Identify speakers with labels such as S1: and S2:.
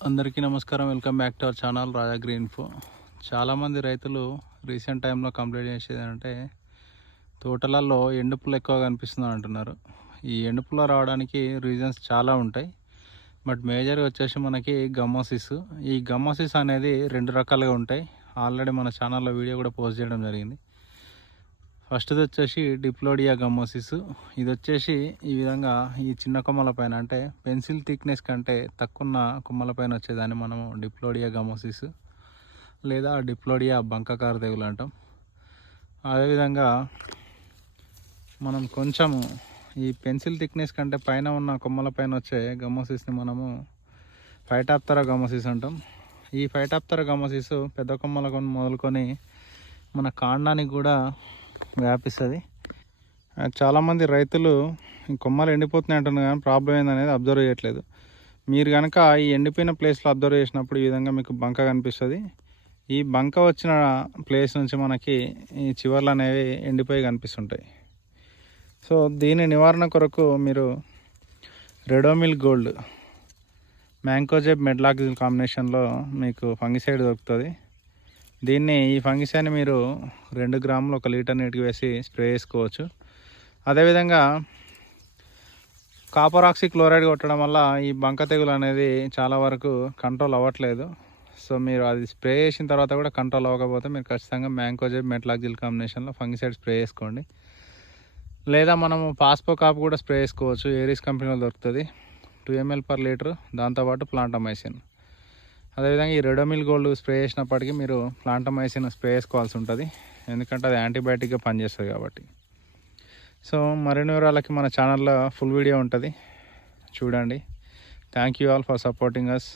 S1: అందరికీ నమస్కారం. Welcome back to our channel Raja green ఫో చాలామంది రైతులు రీసెంట్ టైంలో కంప్లైంట్ చేసేది అంటే తోటలలో ఎండుపులు ఎక్కువ కనిపిస్తుంది అంటున్నారు. ఈ ఎండుపులు రావడానికి రీజన్స్ చాలా ఉంటాయి. బట్ మేజర్గా వచ్చేసి మనకి గమ్మోసిస్ ఈ గమ్మోసిస్ అనేది రెండు రకాలుగా ఉంటాయి. ఆల్రెడీ మన ఛానల్లో వీడియో కూడా పోస్ట్ చేయడం జరిగింది. ఫస్ట్ది వచ్చేసి డిప్లోడియా గమ్మోసిస్ ఇది వచ్చేసి ఈ విధంగా ఈ చిన్న కొమ్మల పైన అంటే పెన్సిల్ థిక్నెస్ కంటే తక్కువ కొమ్మల పైన వచ్చేదాన్ని మనము డిప్లోడియా గమ్మోసిస్ లేదా డిప్లోడియా బంకకార తెగులు అంటాం. అదేవిధంగా మనం కొంచెము ఈ పెన్సిల్ థిక్నెస్ కంటే పైన ఉన్న కొమ్మల పైన వచ్చే గమ్మోసిస్ని మనము ఫైటాప్తర గమ్మోసిస్ అంటాం. ఈ ఫైటాప్తర గమ్మోసిస్ పెద్ద కొమ్మల కొని మొదలుకొని మన కాండానికి కూడా వ్యాపిస్తుంది. చాలామంది రైతులు ఈ కొమ్మలు ఎండిపోతున్నాయి అంటున్నారు కానీ ప్రాబ్లం ఏందనేది అబ్జర్వ్ చేయట్లేదు. మీరు కనుక ఈ ఎండిపోయిన ప్లేస్లో అబ్జర్వ్ చేసినప్పుడు ఈ విధంగా మీకు బంక కనిపిస్తుంది. ఈ బంక వచ్చిన ప్లేస్ నుంచి మనకి ఈ చివర్లు అనేవి ఎండిపోయి కనిపిస్తుంటాయి. సో దీని నివారణ కొరకు మీరు రెడోమిల్ గోల్డ్ మ్యాంకోజెబ్ మెడ్లాక్జిల్ కాంబినేషన్లో మీకు ఫంగిసైడ్ దొరుకుతుంది. దీన్ని ఈ ఫంగిసైడ్ని మీరు రెండు గ్రాములు ఒక లీటర్ నీటికి వేసి స్ప్రే చేసుకోవచ్చు. అదేవిధంగా కాపర్ క్లోరైడ్ కొట్టడం వల్ల ఈ బంక తెగులు అనేది చాలా వరకు కంట్రోల్ అవ్వట్లేదు. సో మీరు అది స్ప్రే చేసిన తర్వాత కూడా కంట్రోల్ అవ్వకపోతే మీరు ఖచ్చితంగా మ్యాంకోజెబ్ మెట్లాక్జిల్ కాంబినేషన్లో ఫంగిసైడ్ స్ప్రే చేసుకోండి. లేదా మనము పాస్పో కాప్ కూడా స్ప్రే చేసుకోవచ్చు. ఏరీస్ కంపెనీలో దొరుకుతుంది. టూ ఎంఎల్ పర్ లీటర్ దాంతోపాటు ప్లాంటమైసిన్. అదేవిధంగా ఈ రెడోమిల్ గోల్డ్ స్ప్రే చేసినప్పటికీ మీరు ప్లాంటమైసిన్ స్ప్రే చేసుకోవాల్సి ఉంటుంది. ఎందుకంటే అది యాంటీబయాటిక్గా పనిచేస్తుంది కాబట్టి. సో మరిన్ని వివరాలకి మన ఛానల్లో ఫుల్ వీడియో ఉంటుంది. చూడండి. Thank you all for supporting us